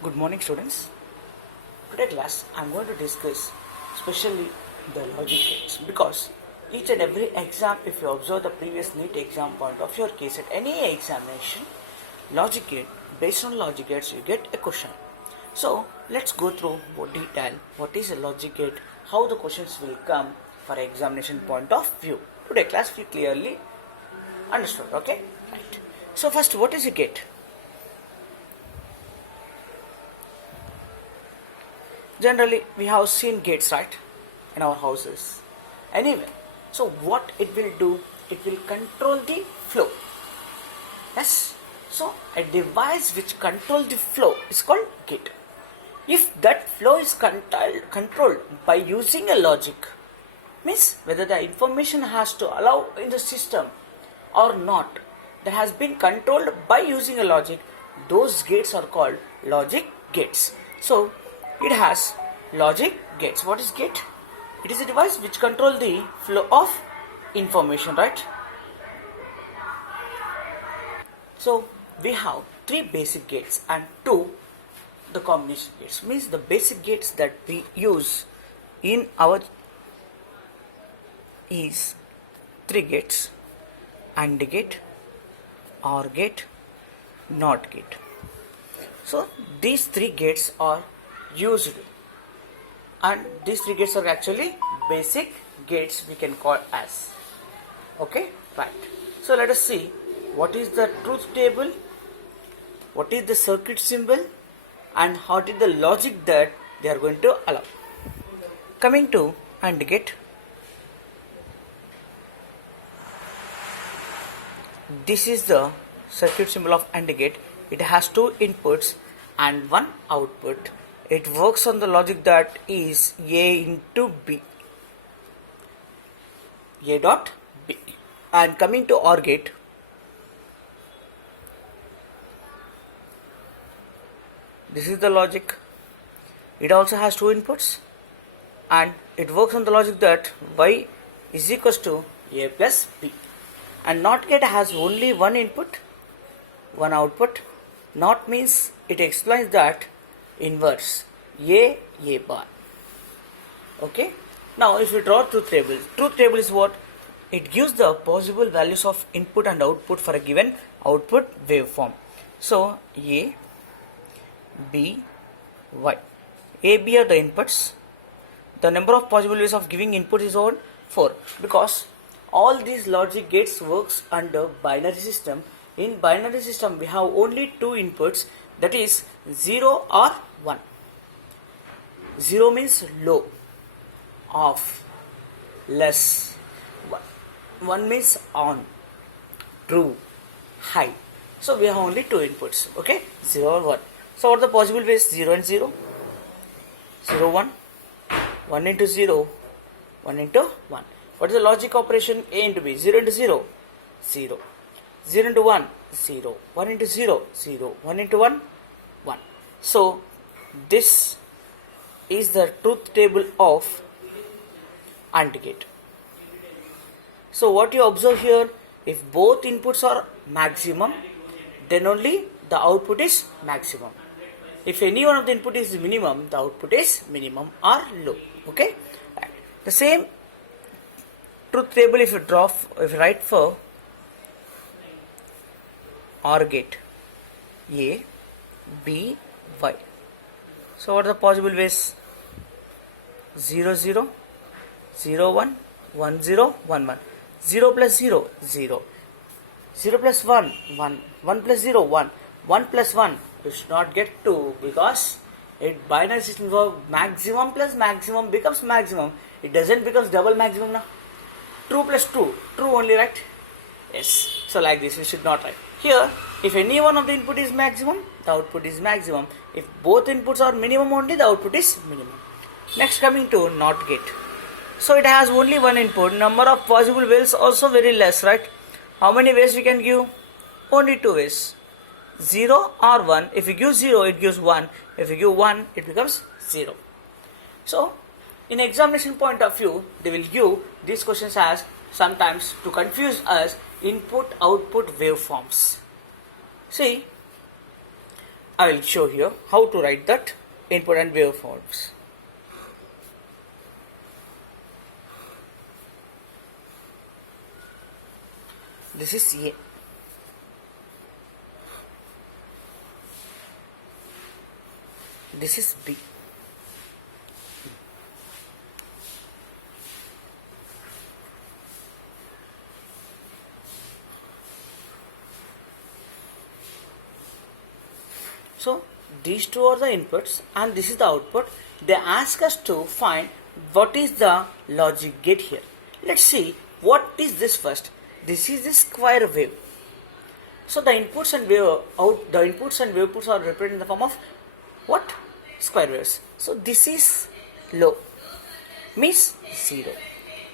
Good morning, students. Today class I am going to discuss especially the logic gates because each and every exam, if you observe the previous NEET exam point of your case at any examination, logic gate, based on logic gates you get a question. So let's go through more detail what is a logic gate, how the questions will come for examination point of view. Today class we clearly understood, okay? Right. So first, what is a gate? Generally, we have seen gates, right, in our houses. Anyway, so what it will do? It will control the flow. Yes. So a device which controls the flow is called gate. If that flow is controlled by using a logic, means whether the information has to allow in the system or not, that has been controlled by using a logic, those gates are called logic gates. So it has logic gates. What is gate? It is a device which controls the flow of information, right? So we have three basic gates and two the combination gates. Means the basic gates that we use in our is three gates: AND gate, OR gate, NOT gate. So these three gates are used, and these three gates are actually basic gates we can call as. Okay, right. So let us see what is the truth table, what is the circuit symbol, and how is the logic that they are going to allow. Coming to AND gate, this is the circuit symbol of AND gate. It has two inputs and one output. It works on the logic that is A into B, A dot B. And coming to OR gate, this is the logic. It also has two inputs and it works on the logic that Y is equals to A plus B. And NOT gate has only one input, one output. NOT means it explains that inverse A bar. Okay. Now if we draw truth table is what? It gives the possible values of input and output for a given output waveform. So A, B, Y. A, B are the inputs. The number of possible ways of giving input is on 4 because all these logic gates works under binary system. In binary system we have only two inputs, that is 0 or 1. 0 means low, off, less. 1 means on, true, high. So we have only two inputs, okay, 0 or 1. So what are the possible ways? 0 and 0, 0, 1, 1 into 0, 1 into 1. What is the logic operation? A into B, 0 into 0, 0, 0 into 1, 0, 1 into 0, 0, 1 into 1, 1. So this is the truth table of AND gate. So what you observe here, if both inputs are maximum, then only the output is maximum. If any one of the input is minimum, the output is minimum or low. Okay. Right. The same truth table if you write for OR gate, A, B, Y. So what are the possible ways? 0, 0, 0, 1, 1, 0, 1, 1. 0 plus 0, 0. 0 plus 1, 1. 1 plus 0, 1. 1 plus 1, you should not get 2 because it binary system of maximum plus maximum becomes maximum. It doesn't becomes double maximum now. True plus true, true only, right? Yes. So like this we should not write. Here, if any one of the input is maximum, the output is maximum. If both inputs are minimum only, the output is minimum. Next, coming to NOT gate. So it has only one input. Number of possible ways also very less, right? How many ways we can give? Only two ways. 0 or 1. If you give 0, it gives 1. If you give 1, it becomes 0. So in examination point of view, they will give these questions as sometimes to confuse us input output waveforms. See, I will show here how to write that input and waveforms. This is A. This is B. So these two are the inputs and this is the output. They ask us to find what is the logic gate here. Let's see what is this first. This is the square wave. So the inputs and waveputs are represented in the form of what? Square waves. So this is low, means 0.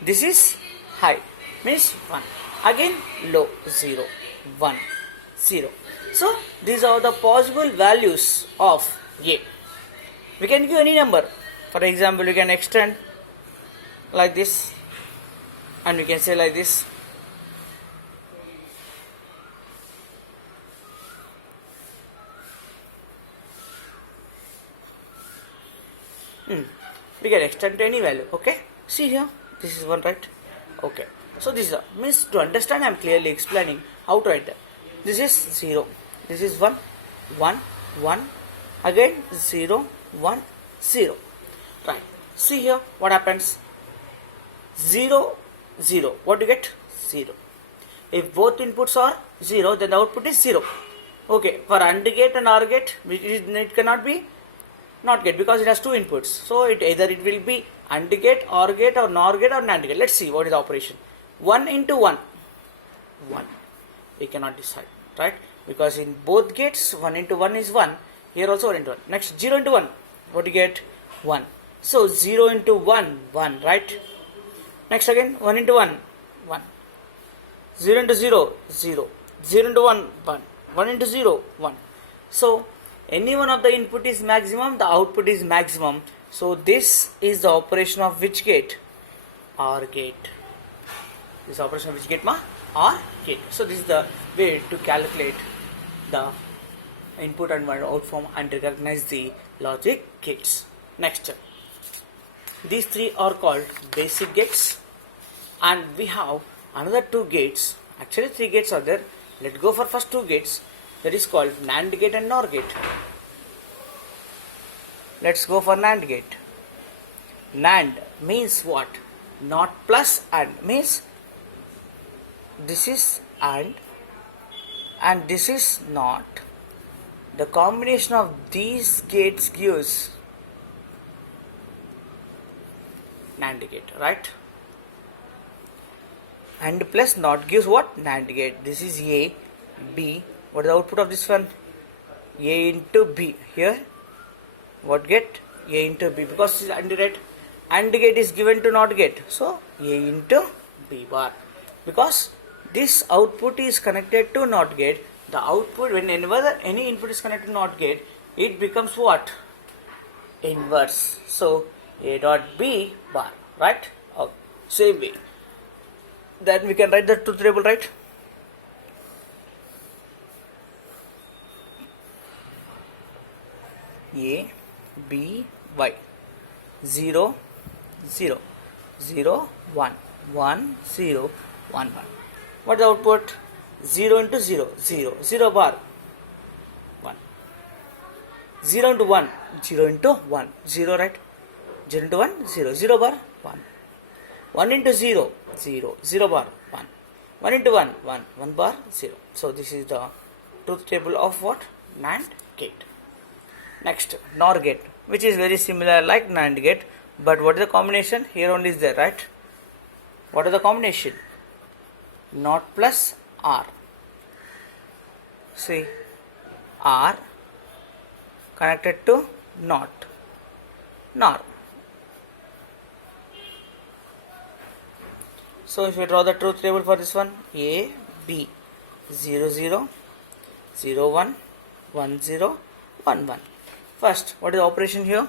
This is high, means 1. Again low, 0, 1, 0. So these are the possible values of A. We can give any number. For example, we can extend like this and we can say like this. We can extend to any value. Okay, see here, this is one, right? Okay, so this is means to understand, I am clearly explaining how to write that. This is 0, this is 1, 1, 1, again 0, 1, 0. Right, see here what happens. 0, 0, what do you get? 0. If both inputs are 0, then the output is 0. Okay, for AND gate and OR gate, it cannot be NOT gate because it has two inputs. So either it will be AND gate, OR gate, or NOR gate, or NAND gate. Let's see what is the operation. 1 into 1. 1. We cannot decide, right? Because in both gates, 1 into 1 is 1. Here also 1 into 1. Next, 0 into 1. What do you get? 1. So 0 into 1, 1, right? Next again, 1 into 1, 1. 0 into 0, 0. 0 into 1, 1. 1 into 0, 1. So any one of the input is maximum, the output is maximum. So this is the operation of which gate? OR gate. This operation of which gate, ma? OR gate. So this is the way to calculate the input and output and recognize the logic gates. Next, these three are called basic gates, and we have another two gates. Actually 3 gates are there. Let's go for first 2 gates. That is called NAND gate and NOR gate. Let's go for NAND gate. NAND means what? Not plus AND, means this is AND this is NOT. The combination of these gates gives NAND gate, right? AND plus NOT gives what? NAND gate. This is A, B. What is the output of this one? A into B. Here, what get? A into B, because this is AND gate. AND gate is given to NOT gate. So, A into B bar. Because this output is connected to NOT gate, the output, whenever any input is connected to NOT gate, it becomes what? Inverse. So, A dot B bar, right? Okay. Same way. Then we can write the truth table, right? A, B, Y. 0, 0, 0, 1, 1, 0, 1, 1. What is the output? 0 into 0, 0, 0 bar, 1. 0 into 1, 0 into 1, 0, right? 0 into 1, 0, 0 bar, 1. 1 into 0, 0, 0 bar, 1. 1 into 1, 1, 1 bar, 0. So this is the truth table of what? NAND gate. Next, NOR gate, which is very similar like NAND gate, but what is the combination? Here only is there, right? What is the combination? NOT plus R. See, R connected to NOT, NOR. So if we draw the truth table for this one, A, B, 0, 0, 0, 1, 1, 0, 1, 1. First, what is the operation here?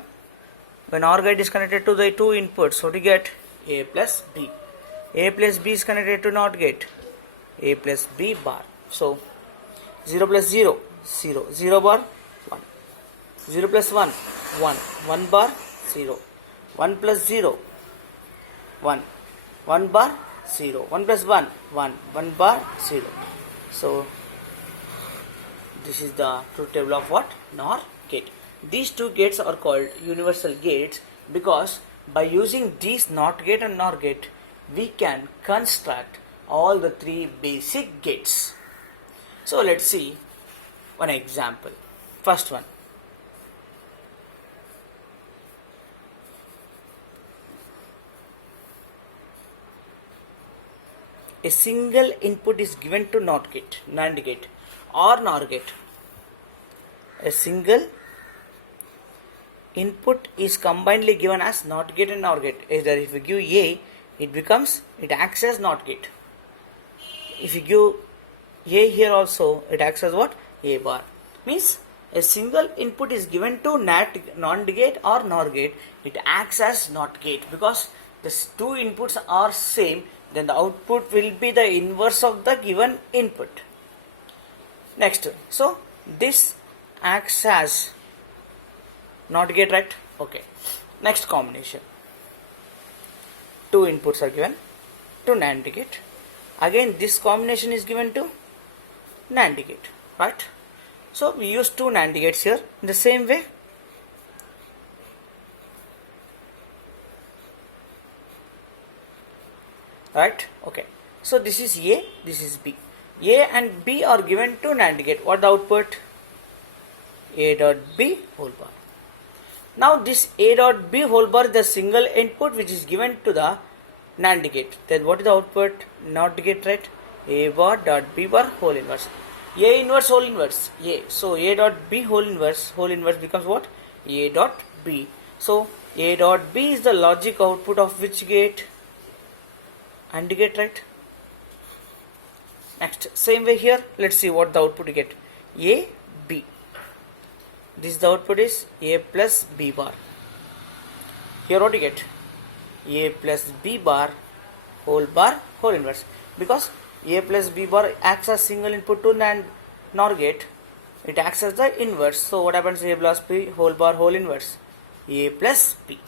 When OR gate is connected to the two inputs, what do you get? A plus B. A plus B is connected to NOT gate. A plus B bar. So, 0 plus 0, 0, 0 bar, 1. 0 plus 1, 1. 1 bar, 0. 1 plus 0, 1. 1 bar, 0. 1 plus 1, 1. 1 bar, 0. So, this is the truth table of what? NOR gate. These two gates are called universal gates because by using these NOT gate and NOR gate, we can construct all the three basic gates. So let's see one example. First one. A single input is given to NOT gate, NAND gate or NOR gate. A single input is combinedly given as NOT gate and NOR gate. Either if you give A, it acts as NOT gate. If you give A here also, it acts as what? A bar. Means a single input is given to NAND gate or NOR gate, it acts as NOT gate because the two inputs are same, then the output will be the inverse of the given input. Next, so this acts as NOT gate, right? Okay. Next combination. Two inputs are given to NAND gate. Again, this combination is given to NAND gate, right? So we use two NAND gates here in the same way. Right? Okay. So this is A, this is B. A and B are given to NAND gate. What the output? A dot B whole bar. Now this A dot B whole bar is the single input which is given to the NAND gate. Then what is the output? NOT gate, right? A bar dot B bar whole inverse. A inverse whole inverse. A. So A dot B whole inverse becomes what? A dot B. So A dot B is the logic output of which gate? AND gate, right? Next, same way here, let's see what the output you get. A, B. This the output is A plus B bar. Here what you get? A plus B bar, whole inverse. Because A plus B bar acts as single input to NOR gate, it acts as the inverse. So what happens? A plus B whole inverse. A plus B.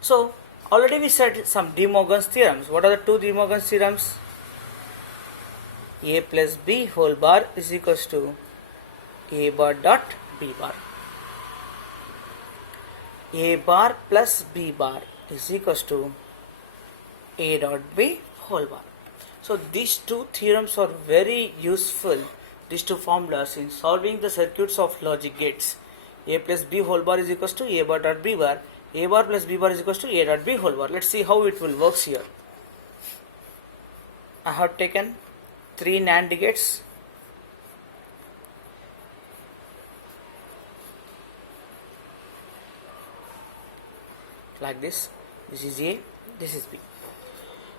So already we said some De Morgan's theorems. What are the two De Morgan's theorems? A plus B whole bar is equals to A bar dot B bar. A bar plus B bar is equals to A dot B whole bar. So these two theorems are very useful, these two formulas, in solving the circuits of logic gates. A plus B whole bar is equals to A bar dot B bar. A bar plus B bar is equals to A dot B whole bar. Let's see how it will work here. I have taken 3 NAND gates. Like this. This is A, this is B.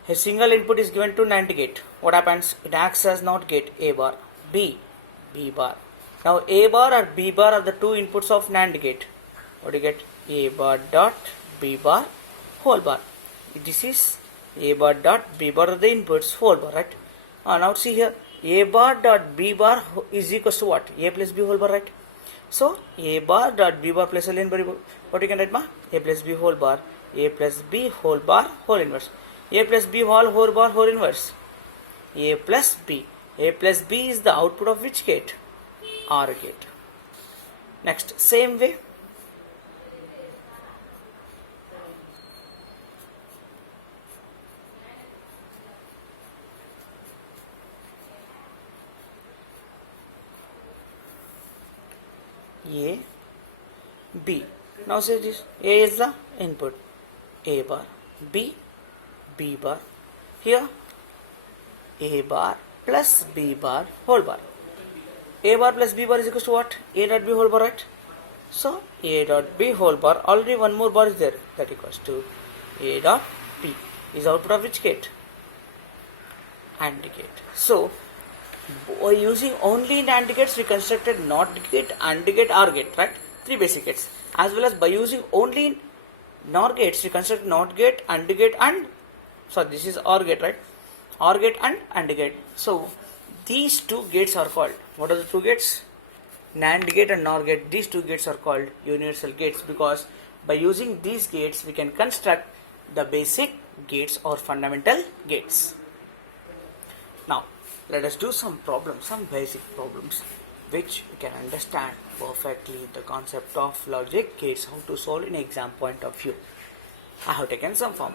A single input is given to NAND gate. What happens? It acts as NOT gate. A bar, B, B bar. Now A bar or B bar are the two inputs of NAND gate. What do you get? A bar dot B bar whole bar. This is A bar dot B bar are the inputs whole bar, right? Now see here, A bar dot B bar is equals to what? A plus B whole bar, right? So A bar dot B bar plus L in bar, what you can write, ma? A plus B whole bar, A plus B whole bar whole inverse. A plus B whole bar whole inverse. A plus B. A plus B is the output of which gate? OR gate. Next, same way. A, B. Now say this. A is the input. A bar. B, B bar. Here, A bar plus B bar whole bar. A bar plus B bar is equal to what? A dot B whole bar, right? So, A dot B whole bar, already one more bar is there. That equals to A dot B is output of which gate? AND gate. So, by using only NAND gates, we constructed NOT gate, AND gate, OR gate, right? 3 basic gates. As well as by using only NOR gates, we construct NOT gate, AND gate, and this is OR gate, right? OR gate and AND gate. So these two gates are called. What are the two gates? NAND gate and NOR gate, these two gates are called universal gates because by using these gates we can construct the basic gates or fundamental gates. Now let us do some problems, some basic problems which we can understand perfectly the concept of logic gates, how to solve in exam point of view. I have taken some form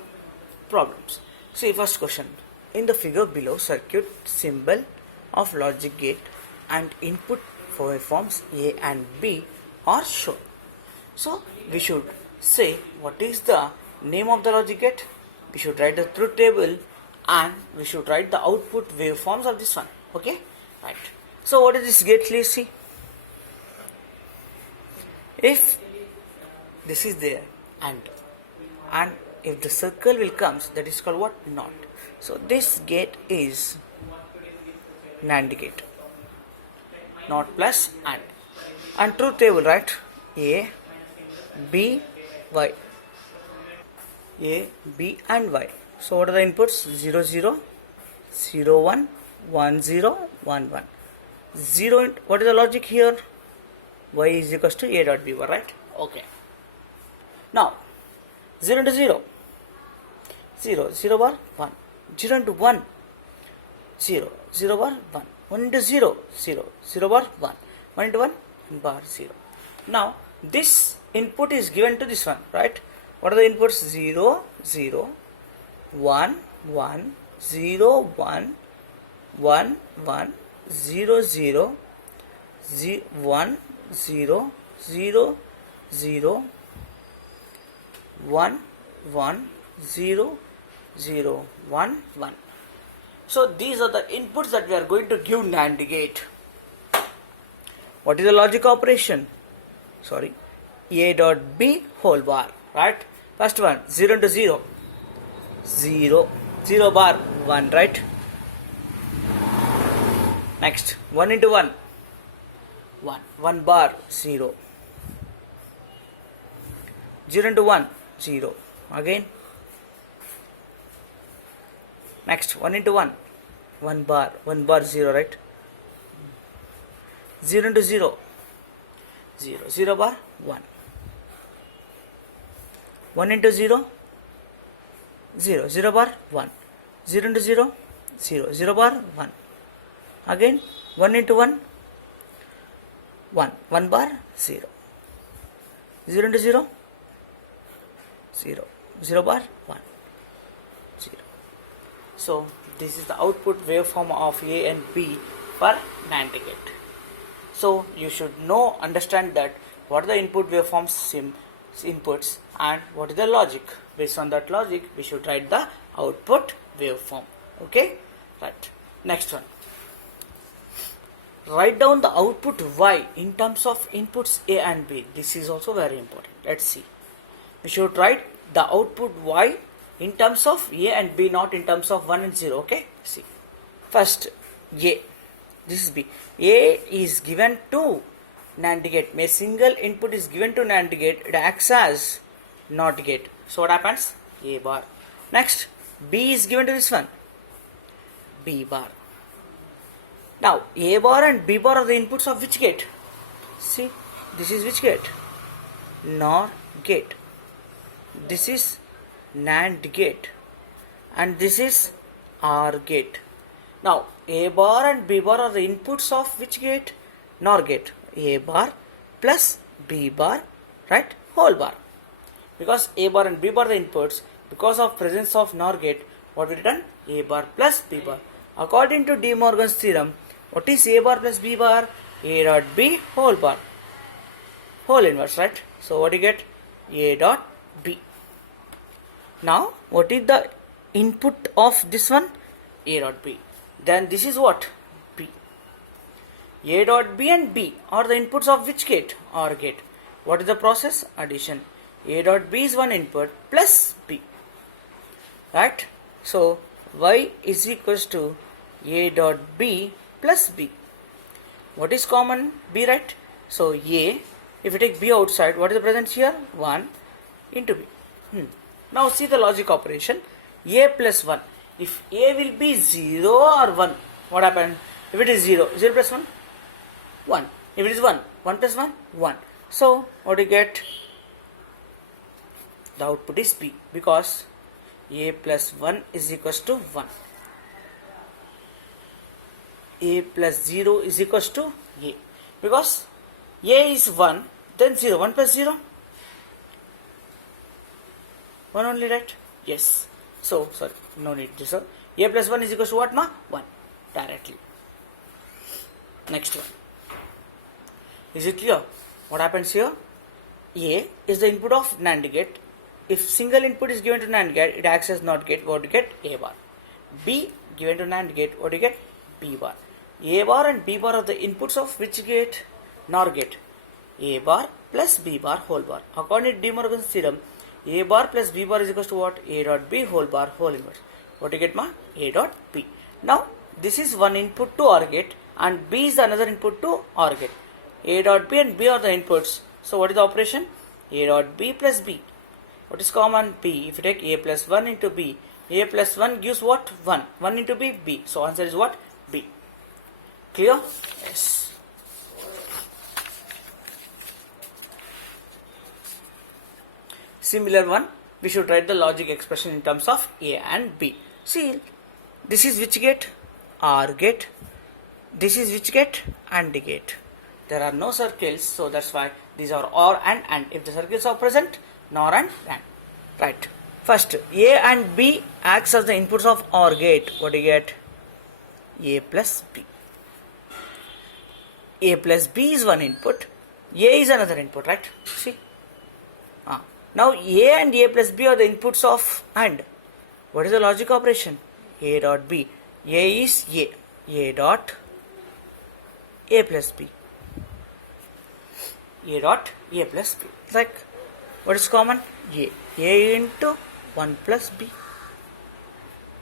problems. See, first question. In the figure below, circuit symbol of logic gate and input waveforms A and B are shown. So we should say what is the name of the logic gate. We should write the truth table and we should write the output waveforms of this one. Okay, right. So what is this gate? Let's see. If this is there and if the circle will comes, that is called what? NOT. So this gate is NAND gate. NOT plus and truth table, right? A, B, Y. A, B and Y. So what are the inputs? 0, 0, 0, 1, 1, 0, 1, 1. 0, what is the logic here? Y is equals to A dot B bar, right? Okay. Now 0 into 0, 0, 0 bar 1, 0 into 1, 0, 0 bar 1, 1 into 0, 0, 0 bar 1, 1 into 1 bar 0. Now this input is given to this one, right? What are the inputs? 0, 0, 1, 1, 0, 1, 1, 1, 0, 0, 1, 0, 0, 0, 1, 1, 0, 0, 1, 1. So these are the inputs that we are going to give NAND gate. What is the logic operation? Sorry, A dot B whole bar, right? First one, 0 into 0, 0, 0 bar 1, right? Next, 1 into 1, 1, 1 bar 0, 0 into 1, 0, again. Next, 1 into 1, 1 bar 0, right? 0 into 0, 0, 0 bar 1. 1 into 0, 0, 0 bar 1. 0 into 0, 0, 0 bar 1. Again 1 into 1, 1, 1 bar 0. 0 into 0, 0, 0 bar 1, 0. So this is the output waveform of A and B for NAND gate. So you should understand that what are the input waveforms inputs and what is the logic. Based on that logic we should write the output waveform. Okay, right. Next one. Write down the output Y in terms of inputs A and B. This is also very important. Let's see. We should write the output Y in terms of A and B, not in terms of 1 and 0. Okay, see. First A, this is B. A is given to NAND gate. A single input is given to NAND gate. It acts as NOT gate. So what happens? A bar. Next, B is given to this one, B bar. Now A bar and B bar are the inputs of which gate? See, this is which gate? NOR gate. This is NAND gate and this is OR gate. Now A bar and B bar are the inputs of which gate? NOR gate. A bar plus B bar, right? Whole bar. Because A bar and B bar are the inputs, because of presence of NOR gate, what we written? A bar plus B bar. According to De Morgan's theorem, what is A bar plus B bar? A dot B whole bar. Whole inverse, right? So what do you get? A dot B. Now what is the input of this one? A dot B. Then this is what? B. A dot B and B are the inputs of which gate? OR gate. What is the process? Addition. A dot B is one input plus B. Right? So Y is equals to A dot B plus B. What is common? B, right? So A, if you take B outside, what is the presence here? 1 into B. Now see the logic operation. A plus 1. If A will be 0 or 1, what happens? If it is 0, 0 plus 1, 1. If it is 1, 1 plus 1, 1. So what do you get? The output is B, because A plus 1 is equals to 1. A plus 0 is equals to A, because A is 1, then 0. 1 plus 0, 1 only, right? Yes. So, sorry, no need this. A plus 1 is equals to what, ma? 1. Directly. Next one. Is it clear? What happens here? A is the input of NAND gate. If single input is given to NAND gate, it acts as NOT gate. What do you get? A bar. B given to NAND gate. What do you get? B bar. A bar and B bar are the inputs of which gate? NOR gate. A bar plus B bar whole bar. According to De Morgan's theorem, A bar plus B bar is equals to what? A dot B whole bar whole inverse. What do you get, ma? A dot B. Now, this is one input to OR gate and B is another input to OR gate. A dot B and B are the inputs. So, what is the operation? A dot B plus B. What is common? B. If you take A plus 1 into B, A plus 1 gives what? 1. 1 into B, B. So, answer is what? B. Clear? Yes. Similar one, we should write the logic expression in terms of A and B. See, this is which gate? OR gate. This is which gate? AND gate. There are no circles, so that's why these are OR and AND. If the circles are present, NOR and AND. Right. First, A and B acts as the inputs of OR gate. What do you get? A plus B. A plus B is one input. A is another input, right? See. Now A and A plus B are the inputs of AND. What is the logic operation? A dot B. A is A. A dot A plus B. A dot A plus B. Like, what is common? A. A into 1 plus B.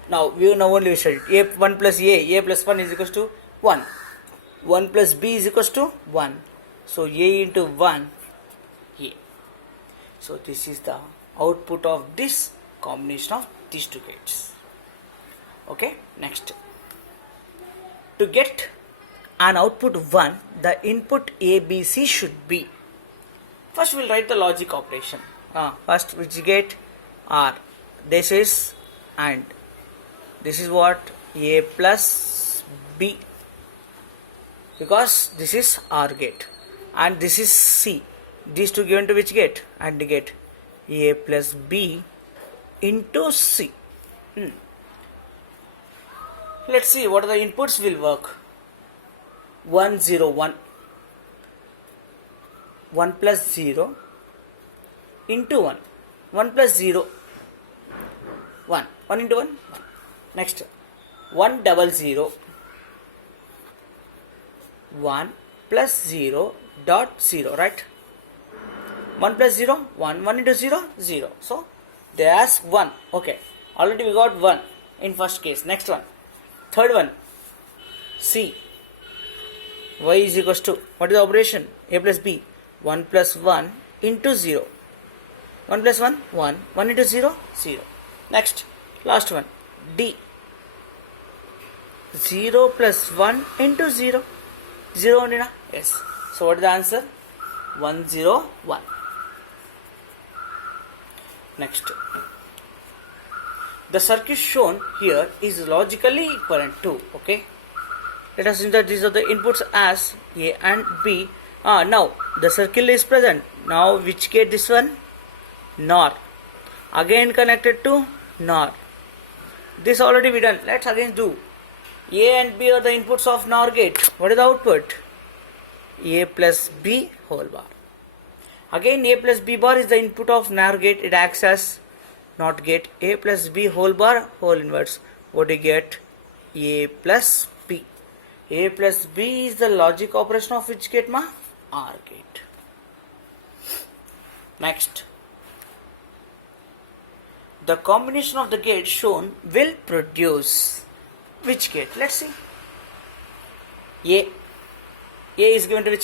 Now, we know only studied. A 1 plus A plus 1 is equals to 1. 1 plus B is equals to 1. So, A into 1, A. So, this is the output of this combination of these two gates. Okay, next. To get an output 1, the input ABC should be. First, we will write the logic operation. First, which gate? R. This is AND. This is what? A plus B. Because this is OR gate. And this is C. These two given to which gate? AND gate. A plus B into C. Let's see what are the inputs will work. 1, 0, 1. 1 plus 0 into 1. 1 plus 0. 1. 1 into 1. 1. Next. 1 double 0. 1 plus 0 dot 0, right? 1 plus 0, 1. 1 into 0, 0. So, they ask 1. Okay. Already we got 1 in first case. Next one. Third one. C. Y is equals to, what is the operation? A plus B. 1 plus 1 into 0. 1 plus 1, 1. 1 into 0, 0. Next. Last one. D. 0 plus 1 into 0. 0 only, na? Yes. So, what is the answer? 1, 0, 1. Next. The circuit shown here is logically equivalent to, okay? Let us assume that these are the inputs as A and B. Now, the circle is present. Now, which gate this one? NOR. Again connected to NOR. This already we done. Let's again do. A and B are the inputs of NOR gate. What is the output? A plus B whole bar. Again, A plus B bar is the input of NOR gate. It acts as NOT gate. A plus B whole bar whole inverse. What do you get? A plus B. A plus B is the logic operation of which gate, ma? OR gate. Next. The combination of the gates shown will produce which gate? Let's see. A is given to which